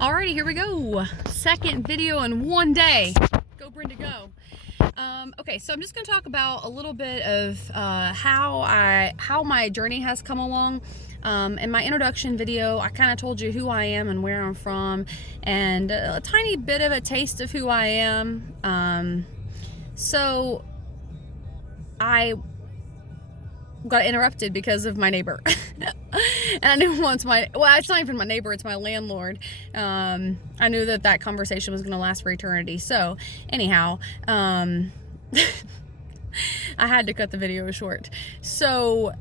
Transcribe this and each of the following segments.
Alrighty, here we go. Second video in one day. Go, Brenda, go. Okay, so I'm just going to talk about a little bit of how my journey has come along. In my introduction video, I kind of told you who I am and where I'm from, and a tiny bit of a taste of who I am. So I got interrupted because of my neighbor. And I knew once it's not even my neighbor, it's my landlord. I knew that conversation was going to last for eternity. So anyhow, I had to cut the video short. So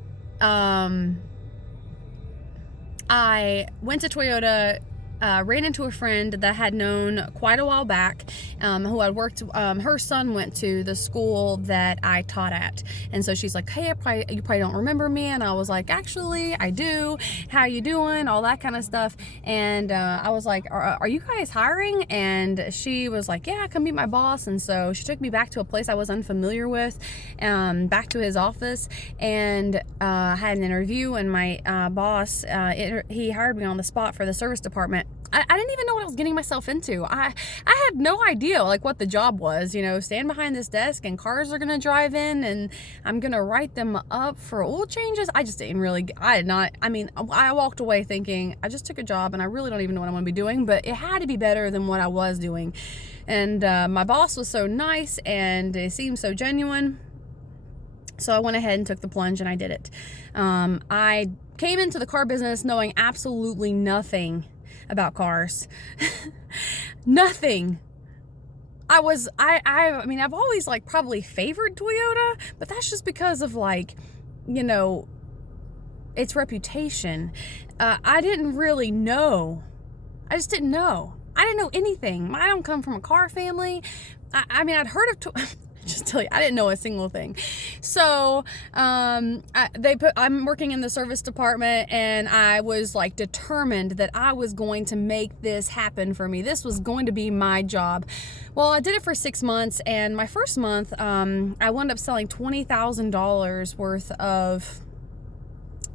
I went to Toyota, ran into a friend that I had known quite a while back, who I worked, her son went to the school that I taught at. And so she's like, hey, you probably don't remember me. And I was like, actually, I do. How you doing? All that kind of stuff. And I was like, are you guys hiring? And she was like, yeah, come meet my boss. And so she took me back to a place I was unfamiliar with, back to his office, and had an interview. And my boss, he hired me on the spot for the service department. I didn't even know what I was getting myself into. I had no idea like what the job was, stand behind this desk and cars are gonna drive in and I'm gonna write them up for oil changes. I walked away thinking I just took a job and I really don't even know what I'm gonna be doing, but it had to be better than what I was doing. And my boss was so nice and it seemed so genuine. So I went ahead and took the plunge and I did it. I came into the car business knowing absolutely nothing about cars. Nothing. I've always probably favored Toyota, but that's just because of its reputation. I didn't really know. I just didn't know. I didn't know anything. I don't come from a car family. I'd heard of just tell you, I didn't know a single thing. So I'm working in the service department, and I was determined that I was going to make this happen for me. This was going to be my job. Well, I did it for 6 months, and my first month, I wound up selling $20,000 worth of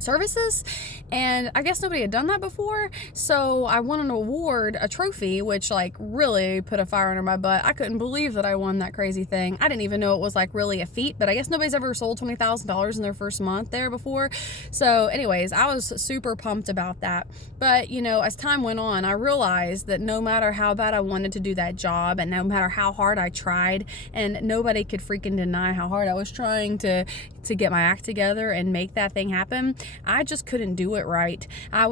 services, and I guess nobody had done that before, so I won an award, a trophy, which really put a fire under my butt. I couldn't believe that I won that crazy thing. I didn't even know it was really a feat, but I guess nobody's ever sold $20,000 in their first month there before. So anyways, I was super pumped about that. But as time went on, I realized that no matter how bad I wanted to do that job, and no matter how hard I tried, and nobody could freaking deny how hard I was trying to get my act together and make that thing happen, I just couldn't do it right. I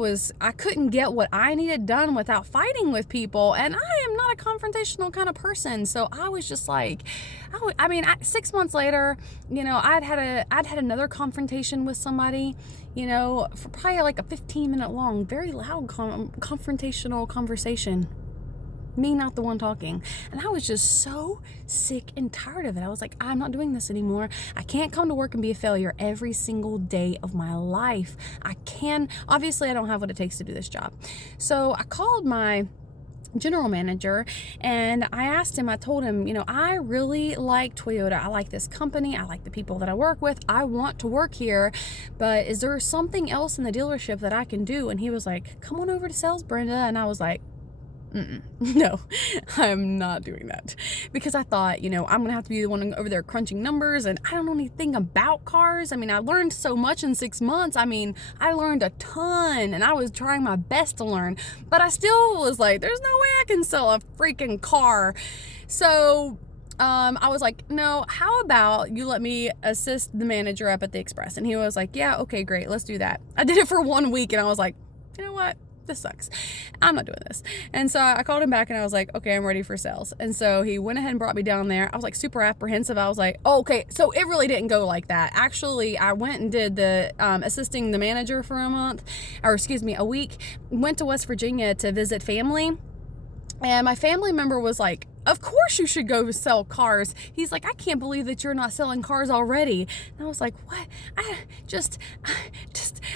couldn't get what I needed done without fighting with people, and I am not a confrontational kind of person. So I was just 6 months later, I'd had another confrontation with somebody, for probably a 15-minute long, very loud confrontational conversation. Me, not the one talking. And I was just so sick and tired of it. I was like, I'm not doing this anymore. I can't come to work and be a failure every single day of my life. Obviously I don't have what it takes to do this job. So I called my general manager and I told him, I really like Toyota. I like this company. I like the people that I work with. I want to work here, but is there something else in the dealership that I can do? And he was like, come on over to sales, Brenda. And I was like, no, I'm not doing that, because I thought, I'm gonna have to be the one over there crunching numbers, and I don't know anything about cars. I learned so much in 6 months. I learned a ton, and I was trying my best to learn, but I still was like, there's no way I can sell a freaking car. So I was like, no, how about you let me assist the manager up at the Express? And he was like, yeah, okay, great, let's do that. I did it for 1 week, and I was like, you know what? This sucks. I'm not doing this. And so I called him back and I was like, okay, I'm ready for sales. And so he went ahead and brought me down there. I was super apprehensive. I was like, oh, okay. So it really didn't go like that. Actually, I went and did the assisting the manager for a week, went to West Virginia to visit family. And my family member was like, of course you should go sell cars. He's like, I can't believe that you're not selling cars already. And I was like, what? I don't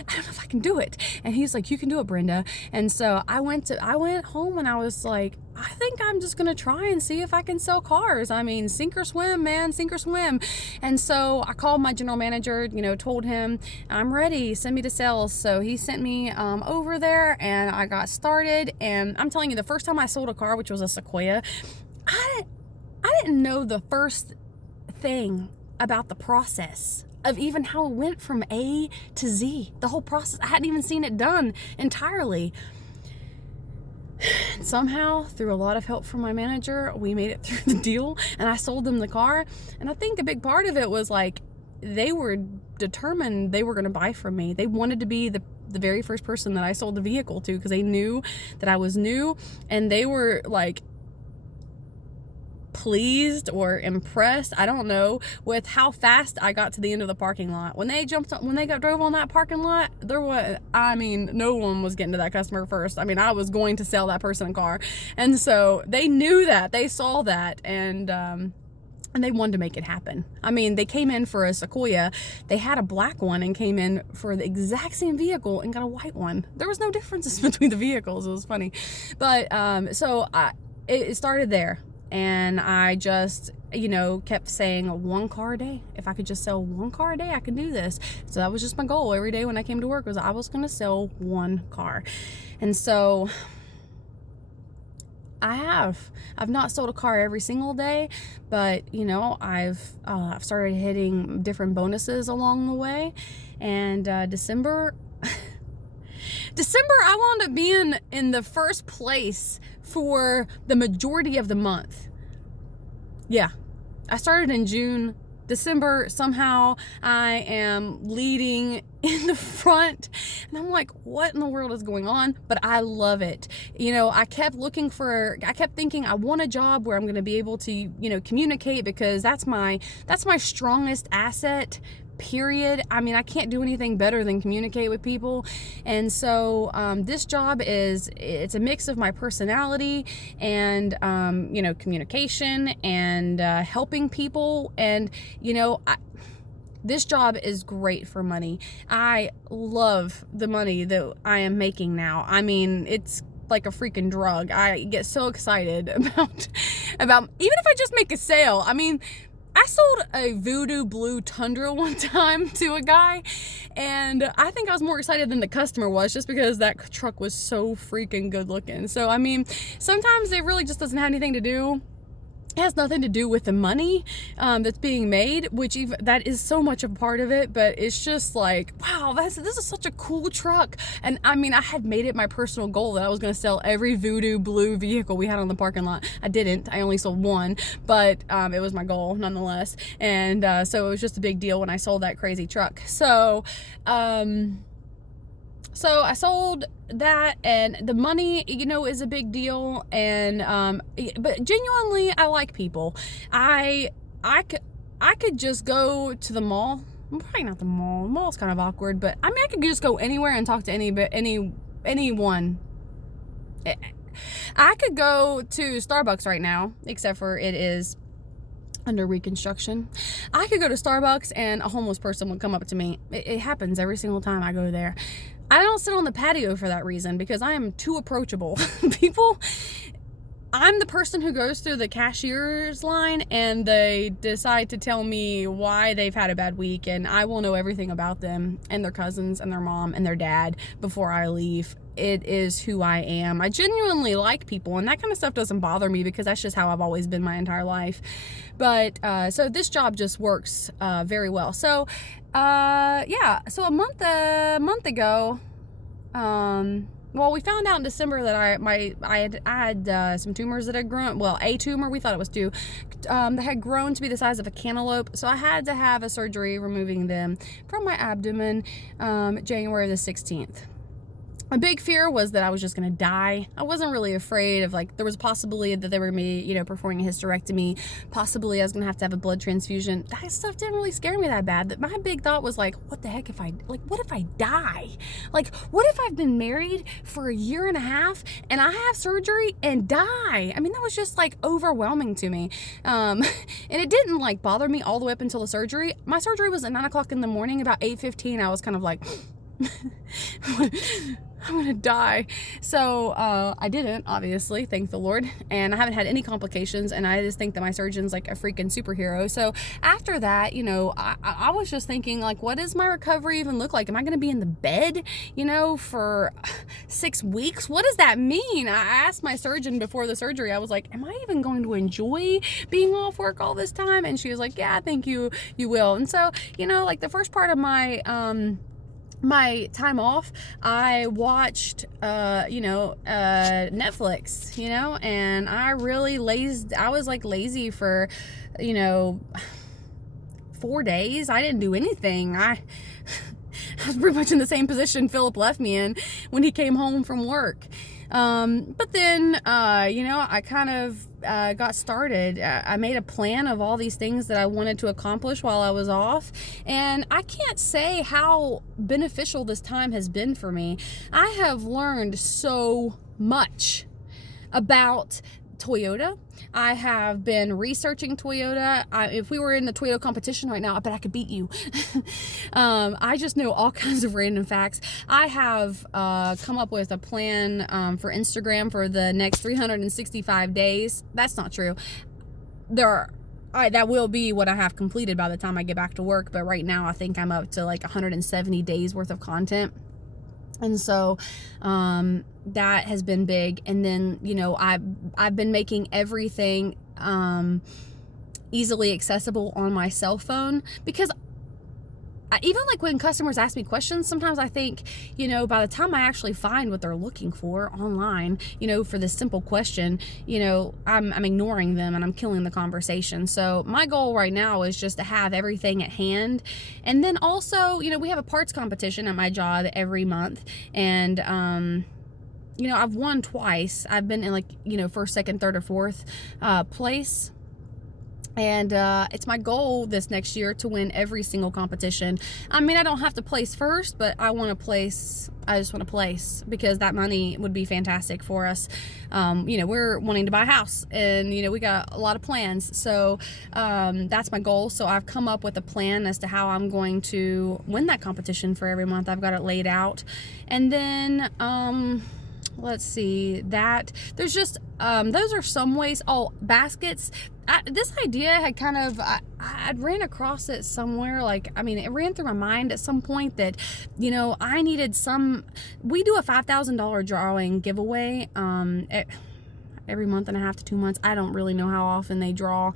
know if I can do it. And he's like, you can do it, Brenda. And so I went home and I was like, I think I'm just going to try and see if I can sell cars. I mean, sink or swim, man, sink or swim. And so I called my general manager, told him I'm ready, send me to sales. So he sent me over there and I got started. And I'm telling you, the first time I sold a car, which was a Sequoia, I didn't know the first thing about the process of even how it went from A to Z. The whole process, I hadn't even seen it done entirely. And somehow, through a lot of help from my manager, we made it through the deal and I sold them the car. And I think a big part of it was like, they were determined they were going to buy from me. They wanted to be the very first person that I sold the vehicle to, because they knew that I was new, and they were like pleased or impressed, I don't know, with how fast I got to the end of the parking lot. When they drove on that parking lot, no one was getting to that customer first. I mean, I was going to sell that person a car. And so they knew that, they saw that, and they wanted to make it happen. I mean, they came in for a Sequoia. They had a black one and came in for the exact same vehicle and got a white one. There was no differences between the vehicles. It was funny. But it started there. And I just, kept saying 1 car a day. If I could just sell 1 car a day, I could do this. So that was just my goal every day when I came to work, was I was going to sell 1 car. And so I've not sold a car every single day, but I've started hitting different bonuses along the way. And December, I wound up being in the first place for the majority of the month. Yeah, I started in June. December, somehow I am leading in the front, and I'm like, what in the world is going on? But I love it. I kept thinking I want a job where I'm going to be able to, communicate, because that's my strongest asset, period. I mean, I can't do anything better than communicate with people. And so this job it's a mix of my personality and communication and helping people. And this job is great for money. I love the money that I am making now. I mean, it's like a freaking drug. I get so excited about even if I just make a sale. I mean, I sold a Voodoo Blue Tundra one time to a guy, and I think I was more excited than the customer was, just because that truck was so freaking good looking. So, I mean, sometimes it really just doesn't have anything to do. It has nothing to do with the money that's being made, that is so much a part of it, but it's just like, wow, this is such a cool truck. And I mean, I had made it my personal goal that I was going to sell every Voodoo Blue vehicle we had on the parking lot. I didn't. I only sold 1, but it was my goal nonetheless. And so it was just a big deal when I sold that crazy truck. So I sold that, and the money, is a big deal. And but genuinely, I like people. I could just go to the mall. Probably not the mall. The mall's kind of awkward, but I mean, I could just go anywhere and talk to anyone. I could go to Starbucks right now, except for it is under reconstruction. I could go to Starbucks and a homeless person would come up to me. It happens every single time I go there. I don't sit on the patio for that reason, because I am too approachable. I'm the person who goes through the cashier's line and they decide to tell me why they've had a bad week, and I will know everything about them and their cousins and their mom and their dad before I leave. It is who I am. I genuinely like people, and that kind of stuff doesn't bother me, because that's just how I've always been my entire life. But so this job just works very well. So so a month ago, we found out in December that I had some tumors that had grown. Well, a tumor, we thought it was 2, that had grown to be the size of a cantaloupe. So I had to have a surgery removing them from my abdomen, January the 16th. My big fear was that I was just going to die. I wasn't really afraid of, there was a possibility that they were performing a hysterectomy. Possibly I was going to have a blood transfusion. That stuff didn't really scare me that bad. My big thought was what the heck what if I die? What if I've been married for 1.5 years and I have surgery and die? I mean, that was just overwhelming to me. And it didn't bother me all the way up until the surgery. My surgery was at 9 o'clock in the morning. About 8:15, I was kind of I'm gonna die. So I didn't, obviously, thank the Lord, and I haven't had any complications, and I just think that my surgeon's like a freaking superhero. So after that, you know, I was just thinking, like, what does my recovery even look like? Am I gonna be in the bed, you know, for 6 weeks? What does that mean? I asked my surgeon before the surgery, I was like, am I even going to enjoy being off work all this time? And she was like, yeah, I think you will. And so, you know, like the first part of my my time off, I watched, Netflix, you know, and I was like lazy for, 4 days. I didn't do anything. I was pretty much in the same position Philip left me in when he came home from work. But then, I kind of got started. I made a plan of all these things that I wanted to accomplish while I was off. And I can't say how beneficial this time has been for me. I have learned so much about Toyota. I have been researching Toyota. If we were in the Toyota competition right now, I bet I could beat you. I just know all kinds of random facts. I have come up with a plan for Instagram for the next 365 days. That's not true. That will be what I have completed by the time I get back to work. But right now, I think I'm up to like 170 days worth of content. And so that has been big. And then, I've been making everything easily accessible on my cell phone, because even like when customers ask me questions, sometimes I think, by the time I actually find what they're looking for online, for this simple question, I'm ignoring them and I'm killing the conversation. So my goal right now is just to have everything at hand. And then also, we have a parts competition at my job every month. And, I've won twice. I've been in first, second, third, or fourth place. And it's my goal this next year to win every single competition. I mean, I don't have to place first, but I just want to place because that money would be fantastic for us. We're wanting to buy a house, and we got a lot of plans. So that's my goal. So I've come up with a plan as to how I'm going to win that competition for every month. I've got it laid out. And then let's see, that there's just those are some ways. Baskets. This idea had kind of, I'd ran across it somewhere. It ran through my mind at some point that, I needed we do a $5,000 drawing giveaway every month and a half to 2 months. I don't really know how often they draw.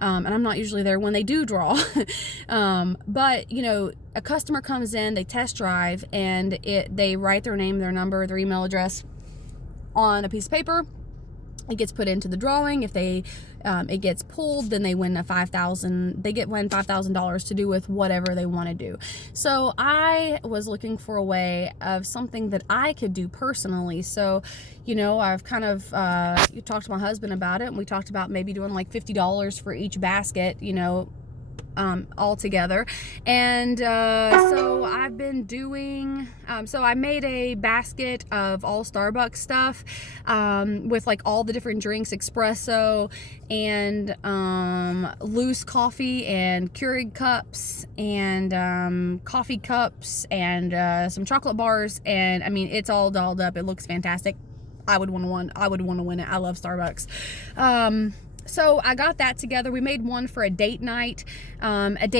And I'm not usually there when they do draw. But, a customer comes in, they test drive, and they write their name, their number, their email address on a piece of paper. It gets put into the drawing. If it gets pulled, then they win $5,000 to do with whatever they want to do. So I was looking for a way of something that I could do personally. So, I've kind of talked to my husband about it, and we talked about maybe doing like $50 for each basket, all together. And so I've been doing, so I made a basket of all Starbucks stuff with like all the different drinks, espresso and loose coffee and Keurig cups and coffee cups and some chocolate bars. And I mean, it's all dolled up. It looks fantastic. I would want to win it. I love Starbucks. So I got that together. We made one for a date night at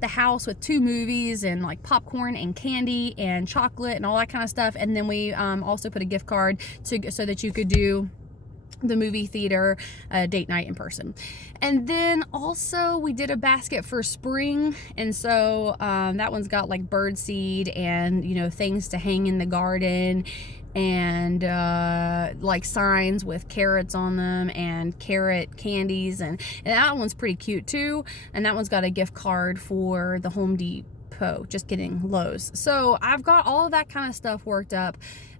the house with 2 movies and like popcorn and candy and chocolate and all that kind of stuff. And then we also put a gift card so that you could do the movie theater date night in person. And then also we did a basket for spring, and so that one's got like bird seed and things to hang in the garden, and like signs with carrots on them and carrot candies, and that one's pretty cute too. And that one's got a gift card for the Home Depot, just kidding, Lowe's. So I've got all of that kind of stuff worked up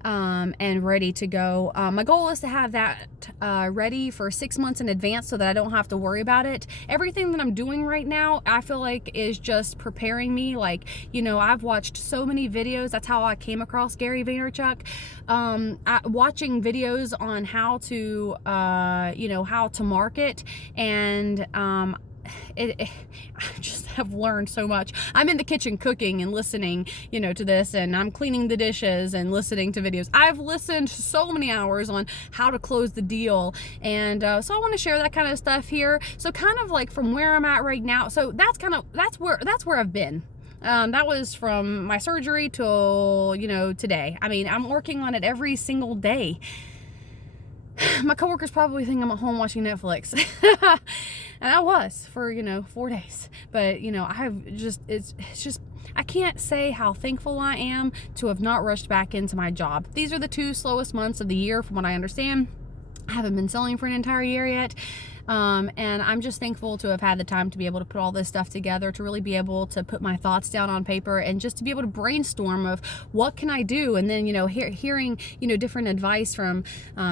and ready to go. My goal is to have that ready for 6 months in advance so that I don't have to worry about it. Everything that I'm doing right now, I feel like is just preparing me. I've watched so many videos. That's how I came across Gary Vaynerchuk. Watching videos on how to market, and I just have learned so much. I'm in the kitchen cooking and listening, to this, and I'm cleaning the dishes and listening to videos. I've listened so many hours on how to close the deal, and so I want to share that kind of stuff here. So kind of like from where I'm at right now. So that's where I've been. That was from my surgery till, today. I mean, I'm working on it every single day. My coworkers probably think I'm at home watching Netflix. And I was for, 4 days. But, it's just, I can't say how thankful I am to have not rushed back into my job. These are the 2 slowest months of the year, from what I understand. I haven't been selling for an entire year yet. And I'm just thankful to have had the time to be able to put all this stuff together, to really be able to put my thoughts down on paper, and just to be able to brainstorm of what can I do. And then, hearing, different advice from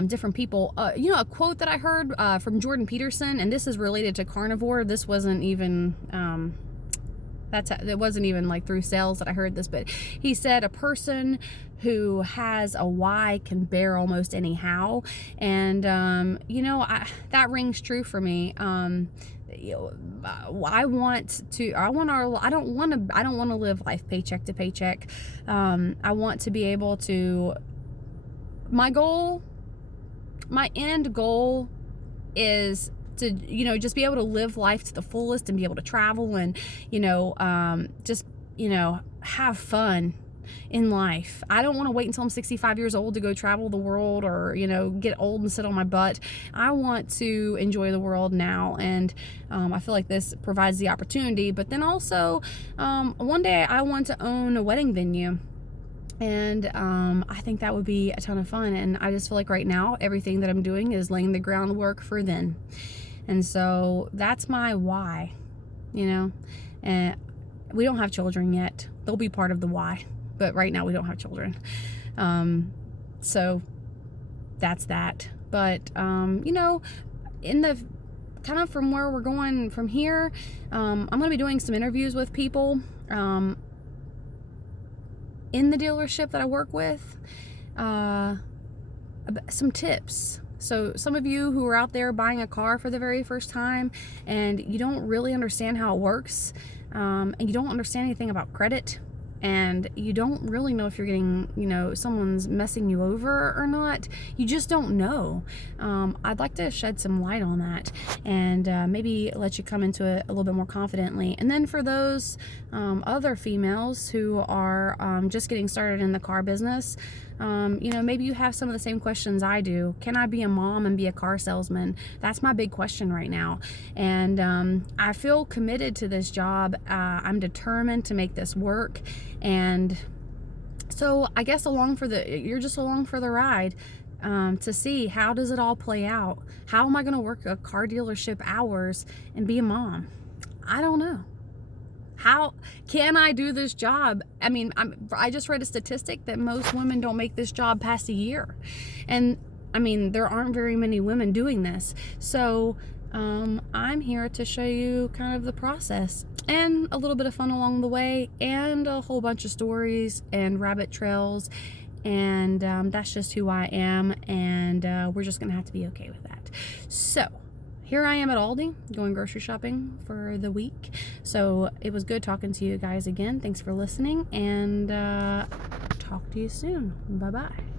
different people. A quote that I heard from Jordan Peterson, and this is related to carnivore. This wasn't even... it wasn't even like through sales that I heard this, but he said a person who has a why can bear almost any how. And that rings true for me. I don't want to live life paycheck to paycheck. I want to be able to, my end goal is to, just be able to live life to the fullest and be able to travel and, just, have fun in life. I don't want to wait until I'm 65 years old to go travel the world or, get old and sit on my butt. I want to enjoy the world now. And I feel like this provides the opportunity. But then also, one day I want to own a wedding venue. And I think that would be a ton of fun. And I just feel like right now, everything that I'm doing is laying the groundwork for then. And so that's my why, and we don't have children yet. They'll be part of the why, but right now we don't have children. So that's that. But, in the kind of from where we're going from here, I'm going to be doing some interviews with people, in the dealership that I work with, some tips. So some of you who are out there buying a car for the very first time and you don't really understand how it works, and you don't understand anything about credit, and you don't really know if you're getting, someone's messing you over or not. You just don't know. I'd like to shed some light on that and maybe let you come into it a little bit more confidently. And then for those other females who are just getting started in the car business, maybe you have some of the same questions I do. Can I be a mom and be a car salesman? That's my big question right now. And I feel committed to this job. I'm determined to make this work. And so I guess you're just along for the ride, to see how does it all play out. How am I going to work a car dealership hours and be a mom? I don't know. How can I do this job? I mean, I just read a statistic that most women don't make this job past a year. And I mean, there aren't very many women doing this. So I'm here to show you kind of the process and a little bit of fun along the way and a whole bunch of stories and rabbit trails. And that's just who I am. And we're just going to have to be okay with that. So here I am at Aldi going grocery shopping for the week. So it was good talking to you guys again. Thanks for listening, and talk to you soon. Bye-bye.